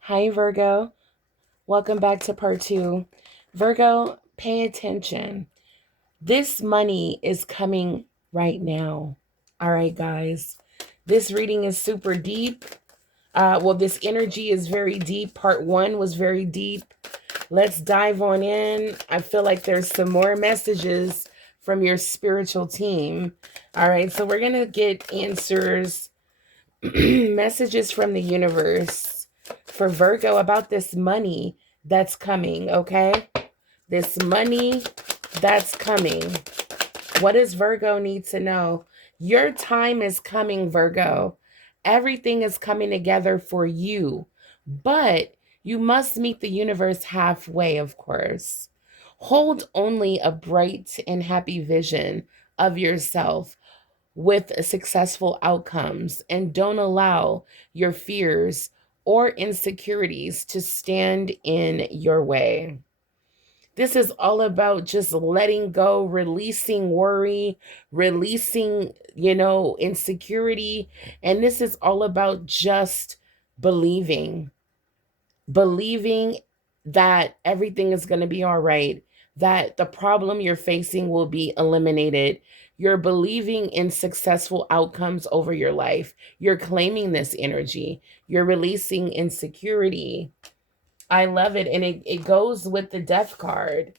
Hi, Virgo. Welcome back to part two. Virgo, pay attention. This money is coming right now. All right, guys. This reading is super deep. This energy is very deep. Part one was very deep. Let's dive on in. I feel like there's some more messages from your spiritual team. All right, so we're going to get answers, messages from the universe for Virgo about this money that's coming, okay? This money that's coming. What does Virgo need to know? Your time is coming, Virgo. Everything is coming together for you, but you must meet the universe halfway, of course. Hold only a bright and happy vision of yourself with successful outcomes, and don't allow your fears or insecurities to stand in your way. This is all about just letting go, releasing worry, releasing, insecurity. And this is all about just believing, believing that everything is going to be all right, that the problem you're facing will be eliminated. You're believing in successful outcomes over your life. You're claiming this energy. You're releasing insecurity. I love it. And it goes with the death card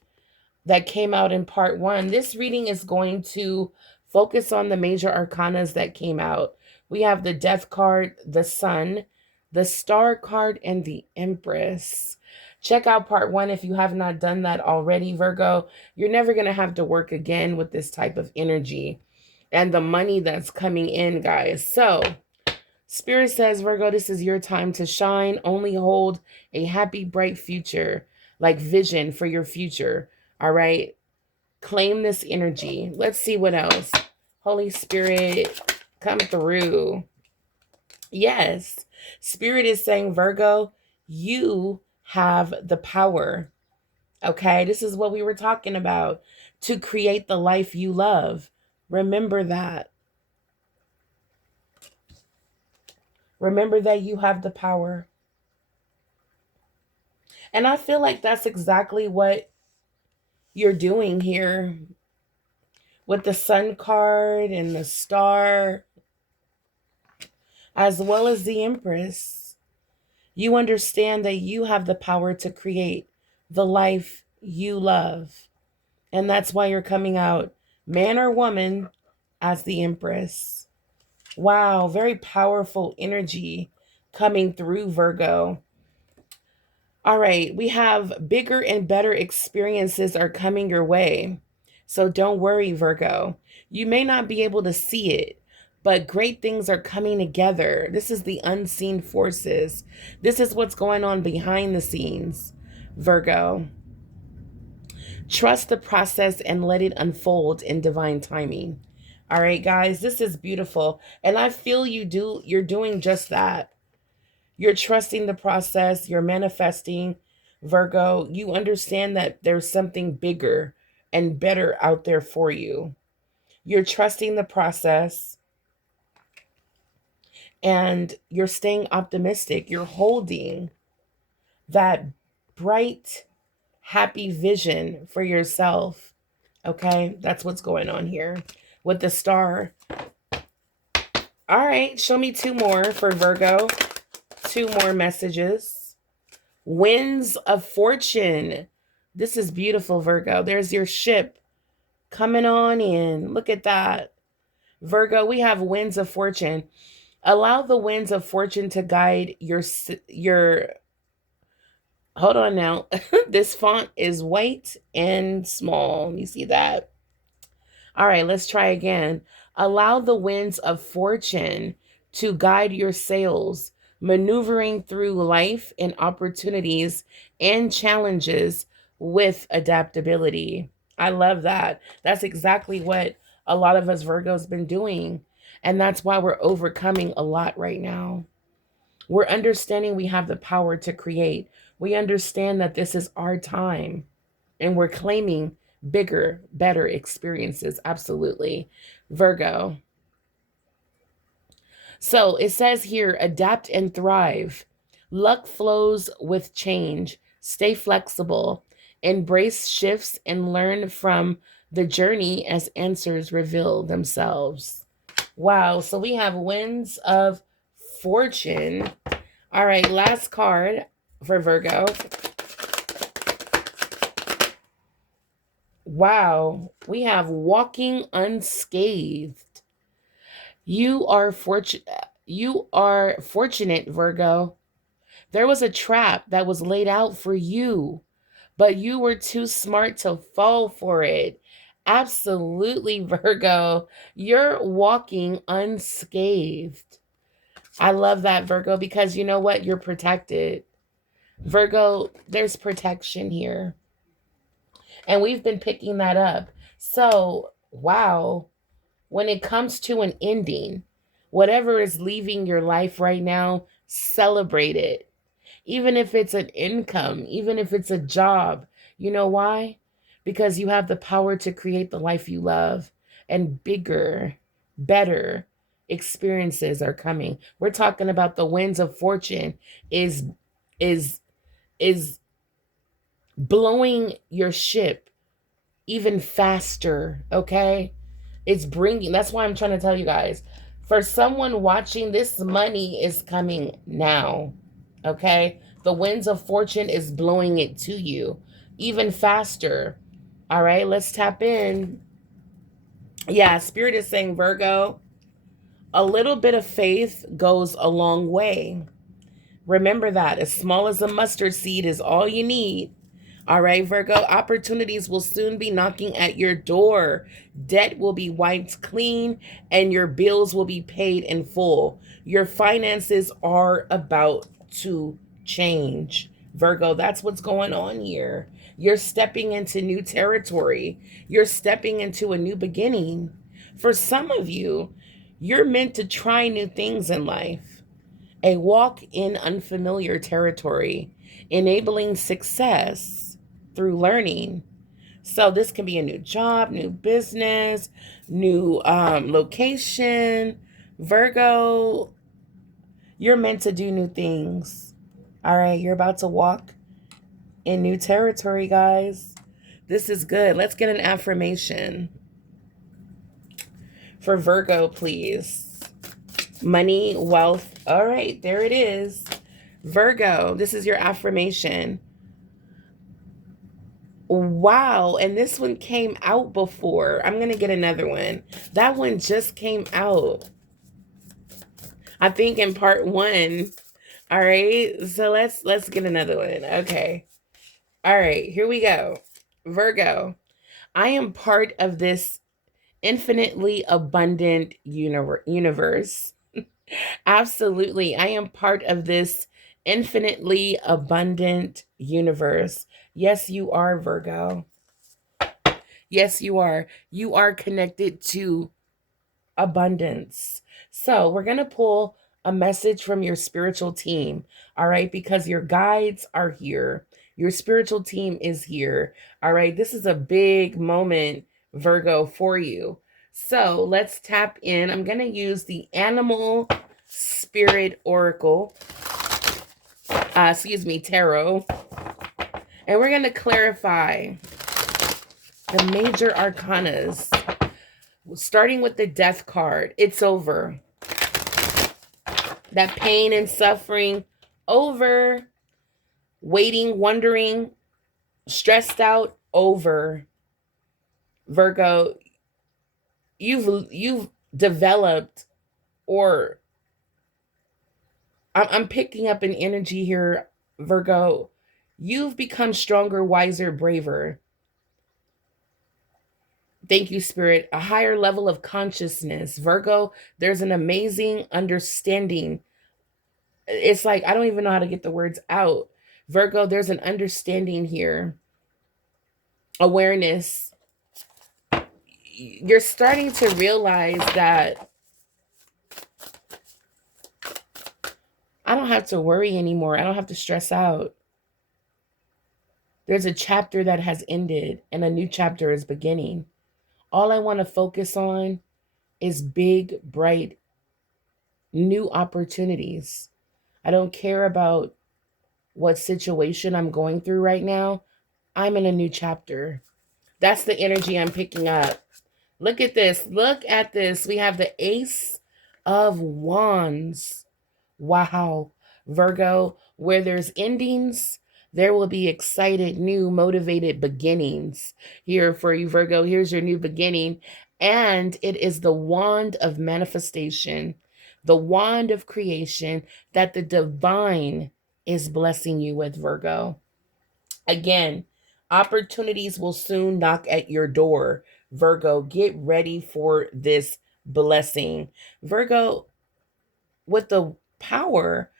that came out in part one. This reading is going to focus on the major arcanas that came out. We have the death card, the sun, the star card, and the empress. Check out part one if you have not done that already, Virgo. You're never going to have to work again with this type of energy and the money that's coming in, guys. So, Spirit says, Virgo, this is your time to shine. Only hold a happy, bright future, like vision for your future. All right. Claim this energy. Let's see what else. Holy Spirit, come through. Yes. Spirit is saying, Virgo, you have the power. Okay. This is what we were talking about, to create the life you love. Remember that. Remember that you have the power. And I feel like that's exactly what you're doing here with the sun card and the star, as well as the empress. You understand that you have the power to create the life you love. And that's why you're coming out, man or woman, as the empress. Wow, very powerful energy coming through, Virgo. All right, we have bigger and better experiences are coming your way. So don't worry, Virgo. You may not be able to see it, but great things are coming together. This is the unseen forces. This is what's going on behind the scenes, Virgo. Trust the process and let it unfold in divine timing. All right, guys, this is beautiful. And I feel you're doing just that. You're trusting the process, you're manifesting, Virgo. You understand that there's something bigger and better out there for you. You're trusting the process and you're staying optimistic. You're holding that bright, happy vision for yourself. Okay, that's what's going on here with the star. All right, show me two more for Virgo. Two more messages. Winds of fortune. This is beautiful, Virgo. There's your ship coming on in. Look at that. Virgo, we have winds of fortune. Allow the winds of fortune to guide your hold on now. This font is white and small. You see that? All right, let's try again. Allow the winds of fortune to guide your sails, maneuvering through life and opportunities and challenges with adaptability. I love that. That's exactly what a lot of us Virgos been doing. And that's why we're overcoming a lot right now. We're understanding we have the power to create. We understand that this is our time and we're claiming bigger, better experiences. Absolutely. Virgo. So it says here, adapt and thrive. Luck flows with change. Stay flexible. Embrace shifts and learn from the journey as answers reveal themselves. Wow. So we have winds of fortune. All right. Last card for Virgo. Wow. We have walking unscathed. You are fortunate. You are fortunate, Virgo. There was a trap that was laid out for you, but you were too smart to fall for it. Absolutely, Virgo. You're walking unscathed. I love that, Virgo, because you know what? You're protected. Virgo, there's protection here. And we've been picking that up. So, wow, when it comes to an ending, whatever is leaving your life right now, celebrate it. Even if it's an income, even if it's a job. You know why? Because you have the power to create the life you love, and bigger, better experiences are coming. We're talking about the winds of fortune is is is blowing your ship even faster, okay? It's bringing, that's why I'm trying to tell you guys. For someone watching, this money is coming now, okay? The winds of fortune is blowing it to you even faster. All right, let's tap in. Yeah, Spirit is saying, Virgo, a little bit of faith goes a long way. Remember that. As small as a mustard seed is all you need. All right, Virgo, opportunities will soon be knocking at your door. Debt will be wiped clean and your bills will be paid in full. Your finances are about to change. Virgo, that's what's going on here. You're stepping into new territory. You're stepping into a new beginning. For some of you, you're meant to try new things in life. A walk in unfamiliar territory, enabling success through learning. So this can be a new job, new business, new location. Virgo, you're meant to do new things. All right, you're about to walk in new territory, guys. This is good. Let's get an affirmation for Virgo, please. Money, wealth. All right, there it is. Virgo, this is your affirmation. Wow, and this one came out before. I'm going to get another one. That one just came out. I think in part 1. All right. So let's get another one. Okay. All right, here we go. Virgo, I am part of this infinitely abundant universe. Absolutely. I am part of this infinitely abundant universe. Yes, you are, Virgo. Yes, you are. You are connected to abundance. So, we're going to pull a message from your spiritual team, all right? Because your guides are here. Your spiritual team is here, all right? This is a big moment, Virgo, for you. So, let's tap in. I'm going to use the Animal Spirit Oracle, Tarot. And we're going to clarify the major arcanas, starting with the Death card. It's over. That pain and suffering, over. Waiting, wondering, stressed out, over. Virgo, you've developed, or I'm picking up an energy here, Virgo. You've become stronger, wiser, braver. Thank you, Spirit. A higher level of consciousness. Virgo, there's an amazing understanding. It's like, I don't even know how to get the words out. Virgo, there's an understanding here. Awareness. You're starting to realize that I don't have to worry anymore. I don't have to stress out. There's a chapter that has ended and a new chapter is beginning. All I want to focus on is big, bright, new opportunities. I don't care about what situation I'm going through right now, I'm in a new chapter. That's the energy I'm picking up. Look at this. Look at this. We have the Ace of Wands. Wow. Virgo, where there's endings, there will be excited, new, motivated beginnings. Here for you, Virgo, here's your new beginning. And it is the wand of manifestation, the wand of creation that the divine is blessing you with, Virgo. Again, opportunities will soon knock at your door. Virgo, get ready for this blessing. Virgo, with the power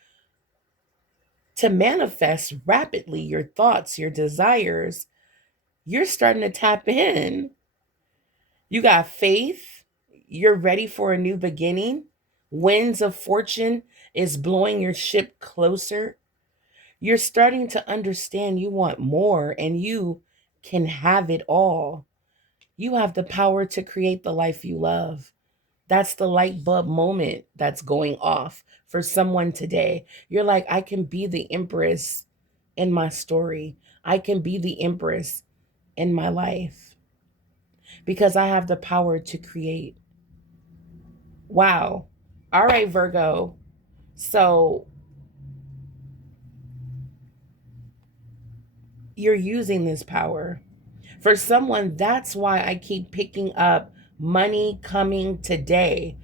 to manifest rapidly your thoughts, your desires, you're starting to tap in. You got faith. You're ready for a new beginning. Winds of fortune is blowing your ship closer. You're starting to understand you want more and you can have it all. You have the power to create the life you love. That's the light bulb moment that's going off for someone today. You're like, I can be the empress in my story. I can be the empress in my life because I have the power to create. Wow. All right, Virgo. So you're using this power. For someone, that's why I keep picking up money coming today.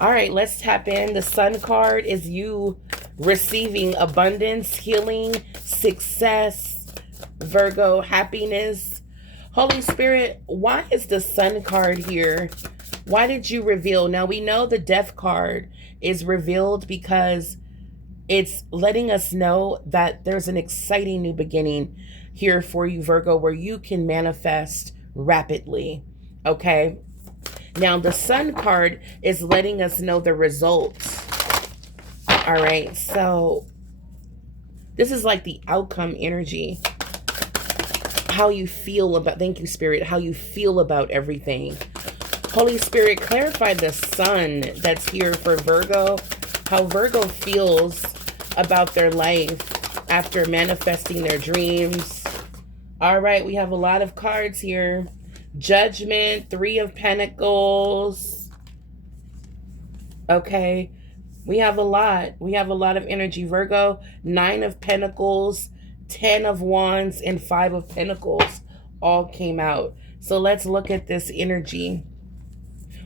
All right, let's tap in. The Sun card is you receiving abundance, healing, success, Virgo, happiness. Holy Spirit, why is the Sun card here? Why did you reveal? Now we know the Death card is revealed because it's letting us know that there's an exciting new beginning here for you, Virgo, where you can manifest rapidly. Okay. Now, the Sun card is letting us know the results. All right. So this is like the outcome energy. How you feel about, thank you, Spirit, how you feel about everything. Holy Spirit, clarify the Sun that's here for Virgo, how Virgo feels about their life after manifesting their dreams. All right, we have a lot of cards here. Judgment, Three of Pentacles. Okay, we have a lot. We have a lot of energy. Virgo, Nine of Pentacles, 10 of Wands, and 5 of Pentacles all came out. So let's look at this energy.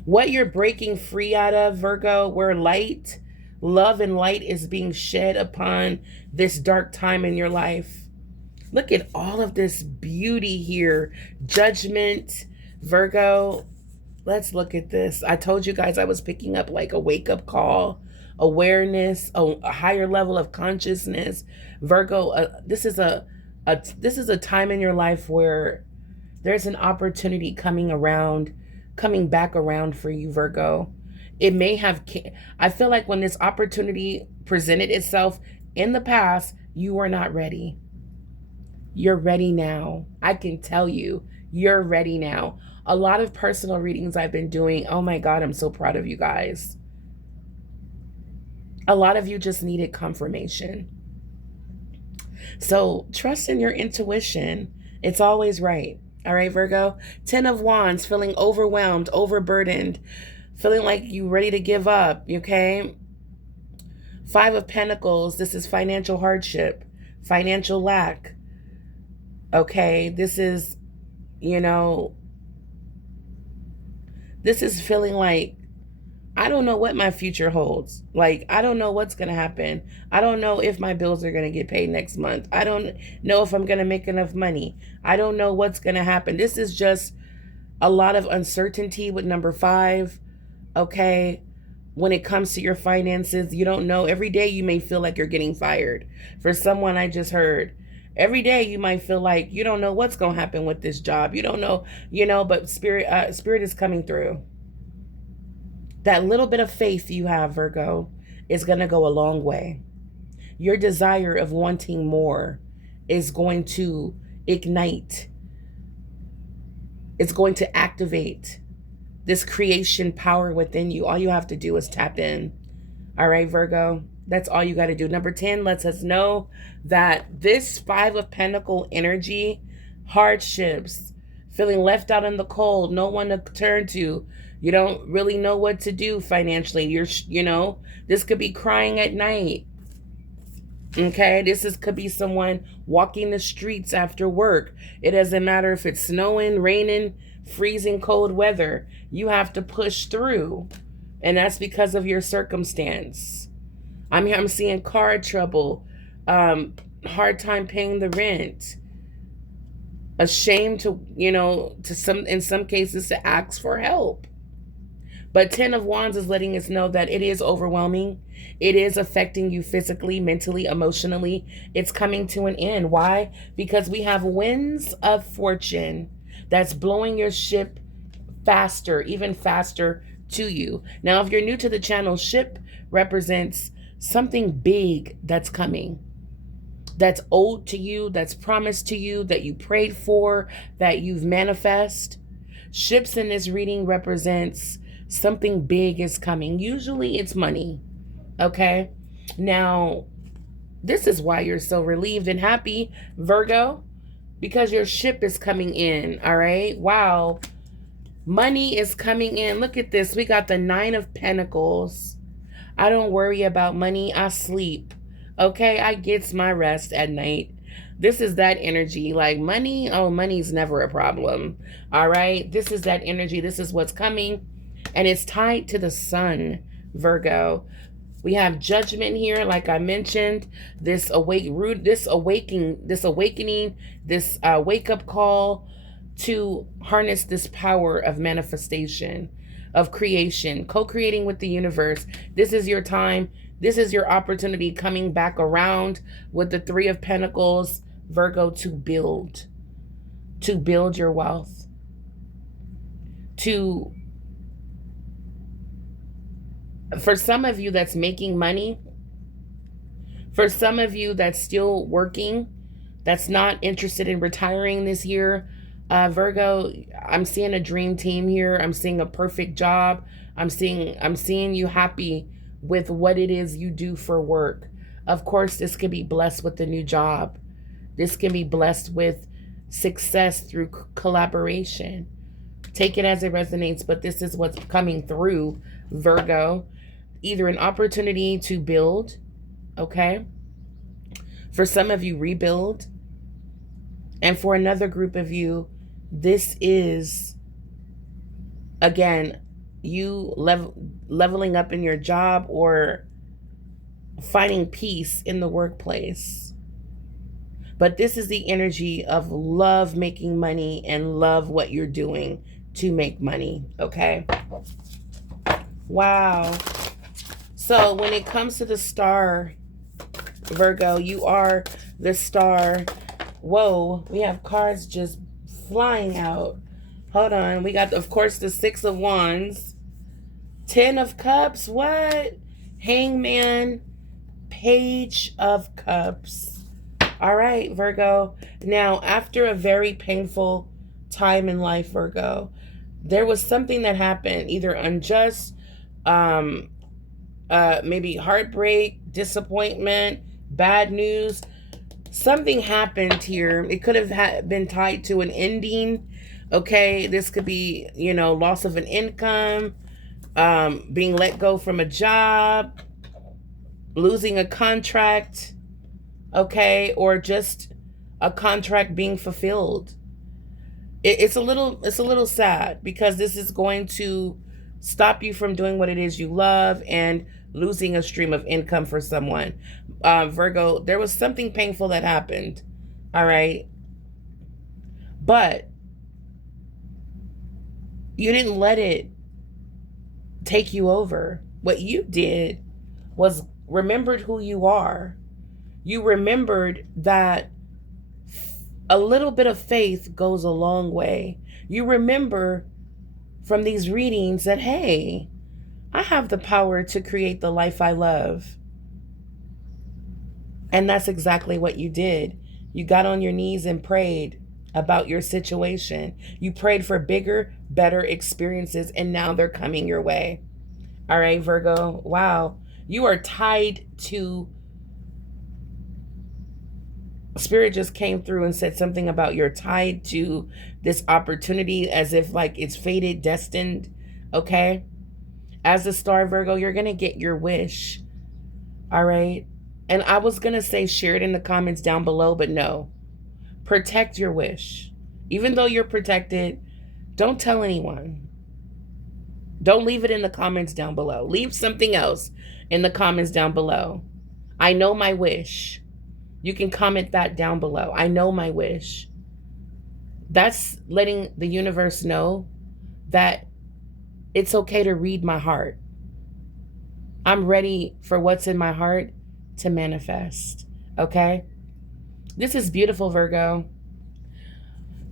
What you're breaking free out of, Virgo, where light, love and light is being shed upon this dark time in your life. Look at all of this beauty here. Judgment, Virgo. Let's look at this. I told you guys I was picking up like a wake-up call, awareness, a higher level of consciousness. Virgo, this is a time in your life where there's an opportunity coming back around for you, Virgo. It may have, I feel like when this opportunity presented itself in the past, you were not ready. You're ready now. I can tell you, you're ready now. A lot of personal readings I've been doing. Oh my God, I'm so proud of you guys. A lot of you just needed confirmation. So trust in your intuition. It's always right. All right, Virgo. 10 of Wands, feeling overwhelmed, overburdened, feeling like you're ready to give up, okay? 5 of Pentacles, this is financial hardship, financial lack. Okay, this is, this is feeling like, I don't know what my future holds. Like, I don't know what's going to happen. I don't know if my bills are going to get paid next month. I don't know if I'm going to make enough money. I don't know what's going to happen. This is just a lot of uncertainty with number 5. Okay. When it comes to your finances, you don't know. Every day you may feel like you're getting fired. For someone I just heard, every day you might feel like you don't know what's going to happen with this job. You don't know, but spirit is coming through. That little bit of faith you have, Virgo, is going to go a long way. Your desire of wanting more is going to ignite. It's going to activate this creation power within you. All you have to do is tap in. All right, Virgo. That's all you got to do. Number 10 lets us know that this Five of Pentacle energy, hardships, feeling left out in the cold, no one to turn to. You don't really know what to do financially. This could be crying at night. Okay, could be someone walking the streets after work. It doesn't matter if it's snowing, raining, freezing cold weather. You have to push through. And that's because of your circumstance. I'm seeing car trouble, hard time paying the rent, ashamed to, in some cases to ask for help. But 10 of Wands is letting us know that it is overwhelming. It is affecting you physically, mentally, emotionally. It's coming to an end. Why? Because we have winds of fortune that's blowing your ship faster, even faster to you. Now, if you're new to the channel, ship represents something big that's coming, that's owed to you, that's promised to you, that you prayed for, that you've manifest. Ships in this reading represents something big is coming. Usually it's money. Okay. Now, this is why you're so relieved and happy, Virgo, because your ship is coming in. All right. Wow. Money is coming in. Look at this. We got the 9 of Pentacles. I don't worry about money. I sleep. Okay. I gets my rest at night. This is that energy. Like money. Oh, money's never a problem. All right. This is that energy. This is what's coming. And it's tied to the sun, Virgo. We have judgment here, like I mentioned. This awakening, this wake-up call to harness this power of manifestation, of creation, co-creating with the universe. This is your time. This is your opportunity coming back around with the 3 of Pentacles, Virgo, to build your wealth, for some of you that's making money, for some of you that's still working, that's not interested in retiring this year, Virgo, I'm seeing a dream team here. I'm seeing a perfect job. I'm seeing you happy with what it is you do for work. Of course, this can be blessed with a new job. This can be blessed with success through collaboration. Take it as it resonates, but this is what's coming through, Virgo. Either an opportunity to build, okay? For some of you, rebuild. And for another group of you, this is, again, you leveling up in your job or finding peace in the workplace. But this is the energy of love making money and love what you're doing to make money, okay? Wow. So when it comes to the star, Virgo, you are the star. Whoa, we have cards just flying out. Hold on. We got, of course, the 6 of Wands, 10 of Cups. What? Hangman, Page of Cups. All right, Virgo. Now, after a very painful time in life, Virgo, there was something that happened, either unjust, maybe heartbreak, disappointment, bad news. Something happened here. It could have been tied to an ending. Okay, this could be, loss of an income, being let go from a job, losing a contract, okay, or just a contract being fulfilled. It's a little sad because this is going to stop you from doing what it is you love and losing a stream of income for someone. Virgo, there was something painful that happened. All right. But you didn't let it take you over. What you did was remembered who you are. You remembered that a little bit of faith goes a long way. You remember from these readings that, hey, I have the power to create the life I love. And that's exactly what you did. You got on your knees and prayed about your situation. You prayed for bigger, better experiences, and now they're coming your way. All right, Virgo. Wow. You are tied to, Spirit just came through and said something about you're tied to this opportunity as if like it's fated, destined. Okay. As a star Virgo, you're going to get your wish. All right. And I was going to say share it in the comments down below, but no. Protect your wish. Even though you're protected, don't tell anyone. Don't leave it in the comments down below. Leave something else in the comments down below. I know my wish. You can comment that down below. I know my wish. That's letting the universe know that it's okay to read my heart. I'm ready for what's in my heart to manifest. Okay? This is beautiful, Virgo.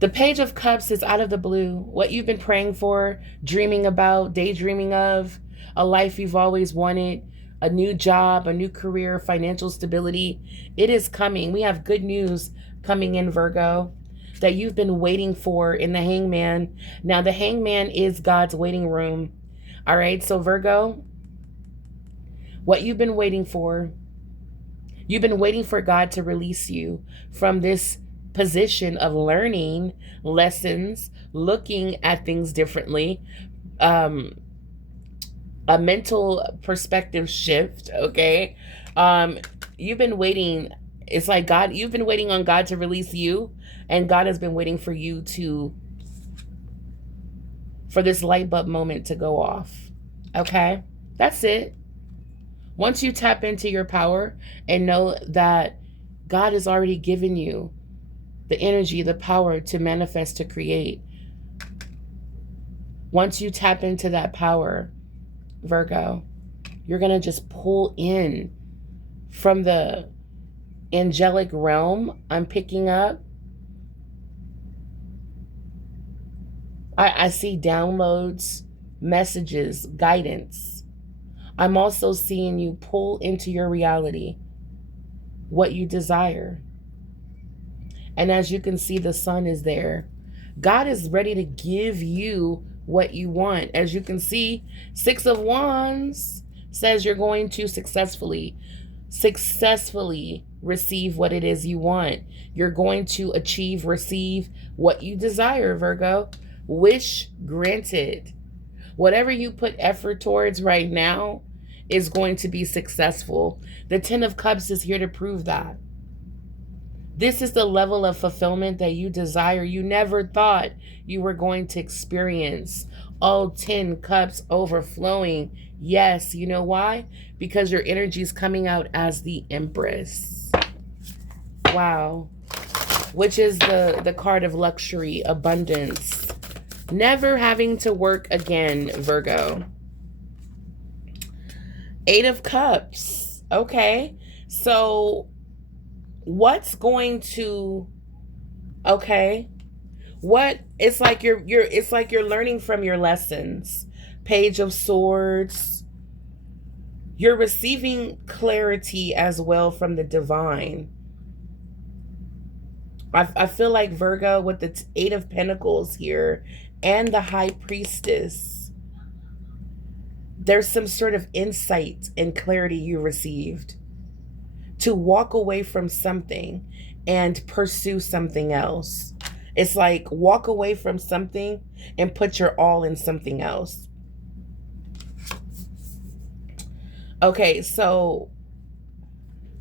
The Page of Cups is out of the blue. What you've been praying for, dreaming about, daydreaming of, a life you've always wanted, a new job, a new career, financial stability. It is coming. We have good news coming in, Virgo, that you've been waiting for in the Hangman. Now, the Hangman is God's waiting room. All right, so Virgo, what you've been waiting for, you've been waiting for God to release you from this position of learning lessons, looking at things differently, a mental perspective shift. Okay. You've been waiting. It's like God, you've been waiting on God to release you, and God has been waiting for you for this light bulb moment to go off. Okay. That's it. Once you tap into your power and know that God has already given you the energy, the power to manifest, to create. Once you tap into that power, Virgo, you're going to just pull in from the angelic realm. I'm picking up. I see downloads, messages, guidance. I'm also seeing you pull into your reality what you desire. And as you can see, the sun is there. God is ready to give you what you want. As you can see, 6 of Wands says you're going to successfully receive what it is you want. You're going to achieve, receive what you desire, Virgo. Wish granted. Whatever you put effort towards right now is going to be successful. The 10 of Cups is here to prove that. This is the level of fulfillment that you desire. You never thought you were going to experience. Oh, 10 cups overflowing. Yes, you know why? Because your energy is coming out as the Empress. Wow. Which is the card of luxury, abundance. Never having to work again, Virgo. 8 of Cups. Okay. So what's going to, okay, what, it's like you're learning from your lessons. Page of Swords. You're receiving clarity as well from the divine. I feel like, Virgo, with the 8 of Pentacles here and the High Priestess, there's some sort of insight and clarity you received to walk away from something and pursue something else. It's like walk away from something and put your all in something else. Okay, so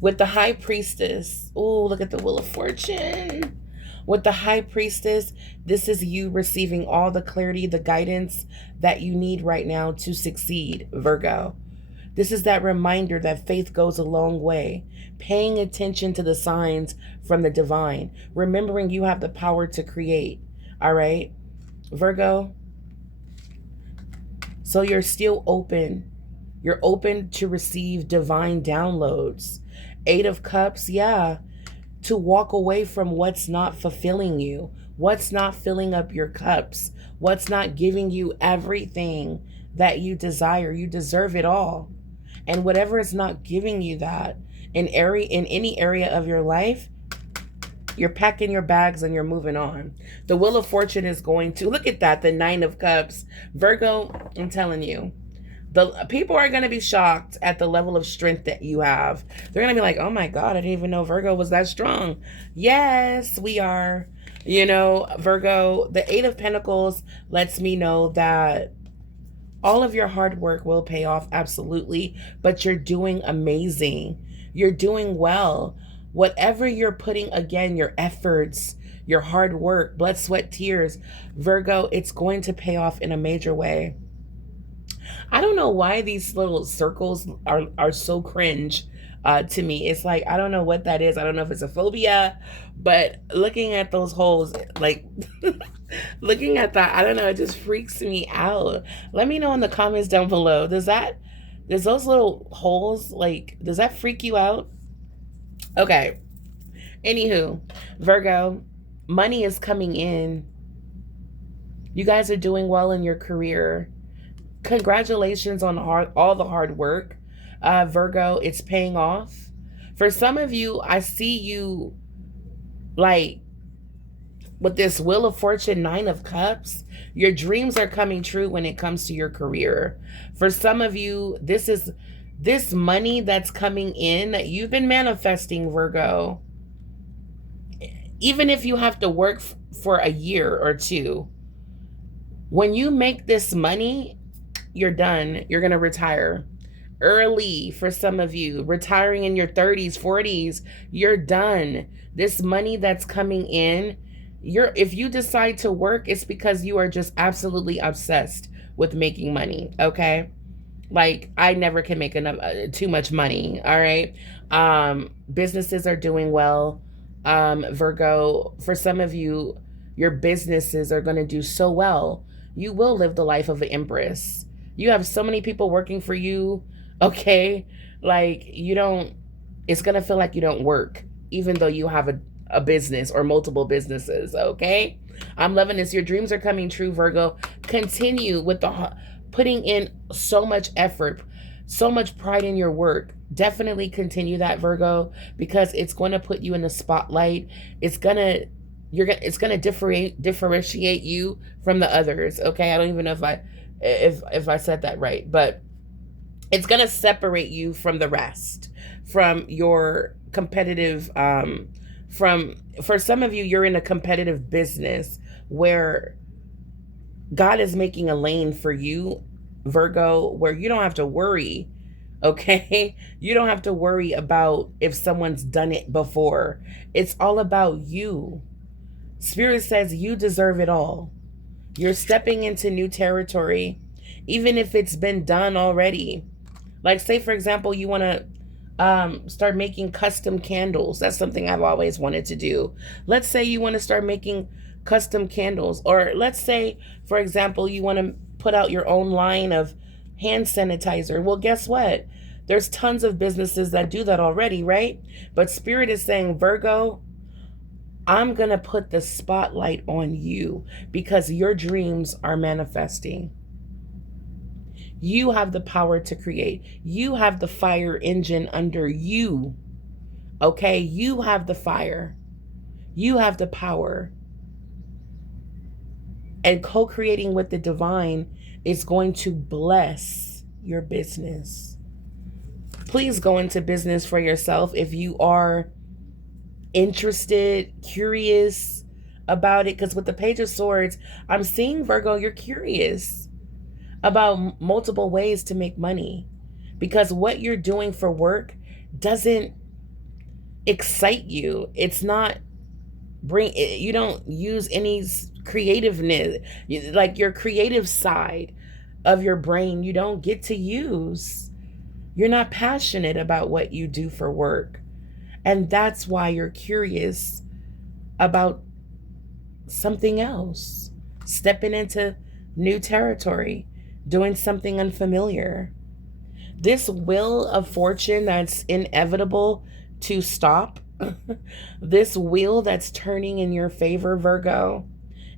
with the High Priestess, oh, look at the Wheel of Fortune. With the High Priestess, this is you receiving all the clarity, the guidance that you need right now to succeed, Virgo. This is that reminder that faith goes a long way. Paying attention to the signs from the divine. Remembering you have the power to create. All right, Virgo. So you're still open. You're open to receive divine downloads. 8 of Cups, yeah. To walk away from what's not fulfilling you. What's not filling up your cups. What's not giving you everything that you desire. You deserve it all. And whatever is not giving you that in any area of your life, you're packing your bags and you're moving on. The Wheel of Fortune is going to, look at that, the 9 of Cups. Virgo, I'm telling you, The people are going to be shocked at the level of strength that you have. They're going to be like, oh my God, I didn't even know Virgo was that strong. Yes, we are. You know, Virgo, the Eight of Pentacles lets me know that all of your hard work will pay off, absolutely, but you're doing amazing. You're doing well. Whatever you're putting, again, your efforts, your hard work, blood, sweat, tears, Virgo, it's going to pay off in a major way. I don't know why these little circles are so cringe to me. It's like, I don't know what that is. I don't know if it's a phobia, but looking at those holes, like looking at that, I don't know, it just freaks me out. Let me know in the comments down below. Does those little holes, like, does that freak you out? Okay. Anywho, Virgo, money is coming in. You guys are doing well in your career. Congratulations on all the hard work. Virgo, it's paying off. For some of you, I see you like with this Wheel of Fortune, Nine of Cups. Your dreams are coming true when it comes to your career. For some of you, this money that's coming in that you've been manifesting, Virgo. Even if you have to work for a year or two, when you make this money, you're done. You're going to retire early. For some of you, retiring in your 30s, 40s, you're done. This money that's coming in, if you decide to work, it's because you are just absolutely obsessed with making money. Okay. Like, I never can make enough, too much money. All right. Businesses are doing well. Virgo, for some of you, your businesses are going to do so well. You will live the life of an empress. You have so many people working for you. Okay. Like, it's going to feel like you don't work, even though you have a business or multiple businesses. Okay. I'm loving this. Your dreams are coming true, Virgo. Continue with putting in so much effort, so much pride in your work. Definitely continue that, Virgo, because it's going to put you in the spotlight. It's going to differentiate you from the others. Okay. I don't even know if I said that right, but it's going to separate you from the rest, from your competitive, for some of you, you're in a competitive business where God is making a lane for you, Virgo, where you don't have to worry. Okay. You don't have to worry about if someone's done it before. It's all about you. Spirit says you deserve it all. You're stepping into new territory, even if it's been done already. Like, say, for example, you want to start making custom candles. That's something I've always wanted to do. Let's say you want to start making custom candles. Or let's say, for example, you want to put out your own line of hand sanitizer. Well, guess what? There's tons of businesses that do that already, right? But Spirit is saying, Virgo, I'm going to put the spotlight on you because your dreams are manifesting. You have the power to create. You have the fire engine under you. Okay? You have the fire. You have the power. And co-creating with the divine is going to bless your business. Please go into business for yourself if you are interested, curious about it. Because with the Page of Swords, I'm seeing, Virgo, you're curious about multiple ways to make money. Because what you're doing for work doesn't excite you. It's not you don't use any creativeness, like your creative side of your brain, you don't get to use. You're not passionate about what you do for work. And that's why you're curious about something else, stepping into new territory, doing something unfamiliar. This Wheel of Fortune that's inevitable to stop, this wheel that's turning in your favor, Virgo,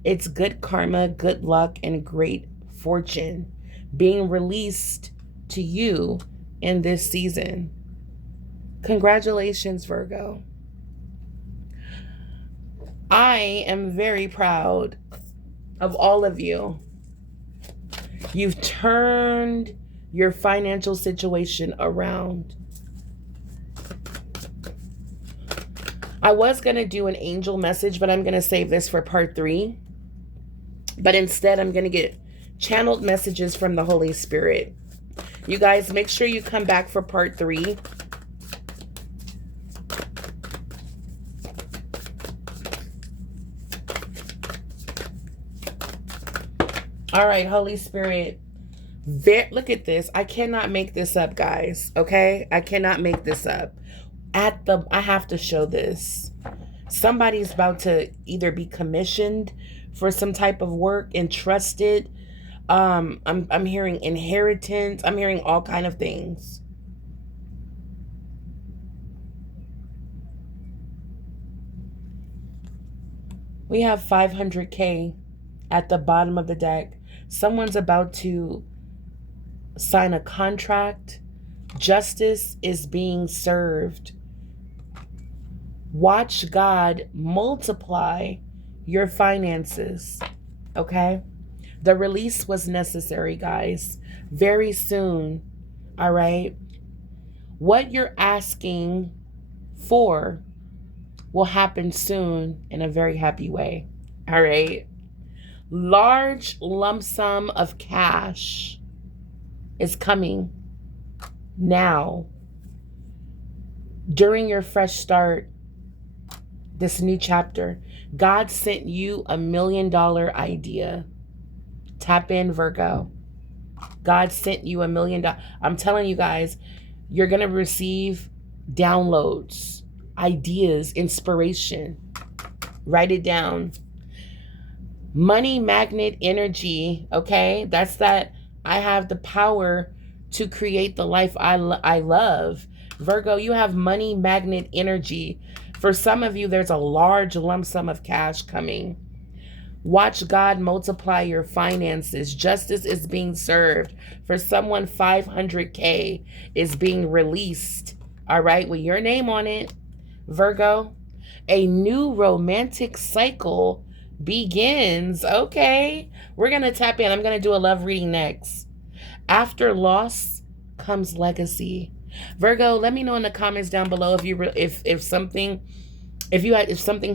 it's good karma, good luck, and great fortune being released to you in this season. Congratulations, Virgo. I am very proud of all of you. You've turned your financial situation around. I was going to do an angel message, but I'm going to save this for part 3. But instead, I'm going to get channeled messages from the Holy Spirit. You guys, make sure you come back for part 3. All right, Holy Spirit. Look at this. I cannot make this up, guys. Okay? I cannot make this up. I have to show this. Somebody's about to either be commissioned for some type of work, entrusted. I'm hearing inheritance. I'm hearing all kind of things. We have 500K at the bottom of the deck. Someone's about to sign a contract. Justice is being served. Watch God multiply your finances. Okay? The release was necessary, guys. Very soon. All right? What you're asking for will happen soon in a very happy way. All right? Large lump sum of cash is coming now. During your fresh start, this new chapter, God sent you $1 million idea. Tap in, Virgo. God sent you $1 million. I'm telling you guys, you're going to receive downloads, ideas, inspiration. Write it down. Money magnet energy, okay? That's that I have the power to create the life I love. Virgo, you have money magnet energy. For some of you, there's a large lump sum of cash coming. Watch God multiply your finances. Justice is being served. For someone, 500K is being released. All right, with your name on it. Virgo, a new romantic cycle begins. Okay, we're going to tap in. I'm going to do a love reading next. After loss comes legacy. Virgo, let me know in the comments down below if something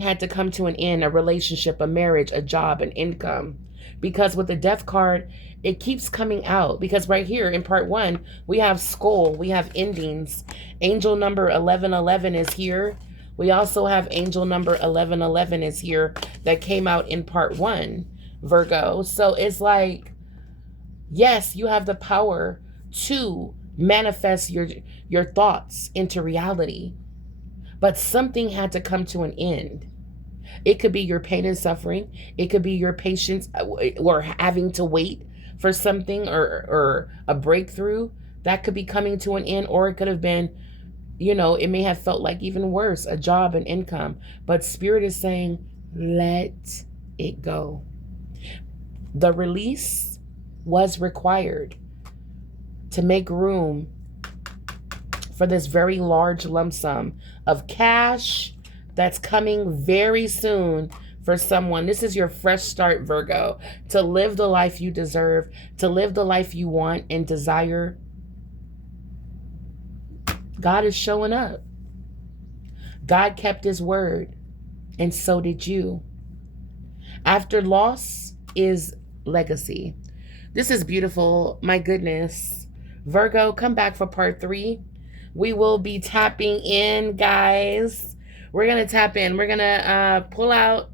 had to come to an end, a relationship, a marriage, a job, an income. Because with the death card, it keeps coming out. Because right here in part 1, we have skull, we have endings. Angel number 1111 is here. We also have angel number 1111 is here that came out in part 1, Virgo. So it's like, yes, you have the power to manifest your thoughts into reality. But something had to come to an end. It could be your pain and suffering. It could be your patience or having to wait for something or a breakthrough that could be coming to an end. Or it could have been, it may have felt like even worse, a job and income. But Spirit is saying, let it go. The release was required to make room for this very large lump sum of cash that's coming very soon for someone. This is your fresh start, Virgo, to live the life you deserve, to live the life you want and desire. God is showing up. God kept his word, and so did you. After loss is legacy. This is beautiful. My goodness. Virgo, come back for part 3. We will be tapping in, guys. We're going to tap in. We're going to pull out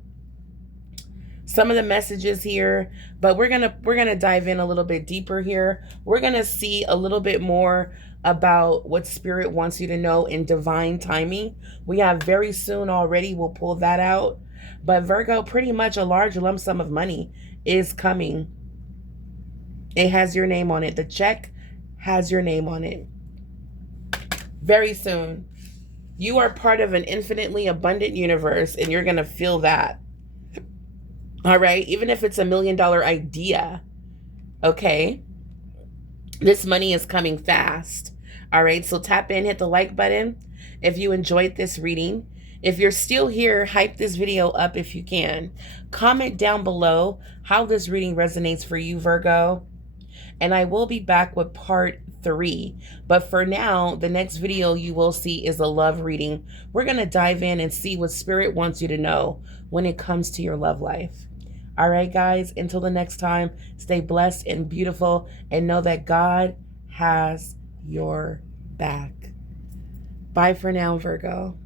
some of the messages here, but we're going to dive in a little bit deeper here. We're going to see a little bit more about what Spirit wants you to know in divine timing. We have very soon already. We'll pull that out. But Virgo, pretty much a large lump sum of money is coming. It has your name on it. The check has your name on it. Very soon. You are part of an infinitely abundant universe, and you're going to feel that. All right? Even if it's $1 million idea, okay? This money is coming fast. All right? So tap in, hit the like button if you enjoyed this reading. If you're still here, hype this video up if you can. Comment down below how this reading resonates for you, Virgo. And I will be back with part 3. But for now, the next video you will see is a love reading. We're going to dive in and see what Spirit wants you to know when it comes to your love life. All right, guys, until the next time, stay blessed and beautiful and know that God has your back. Bye for now, Virgo.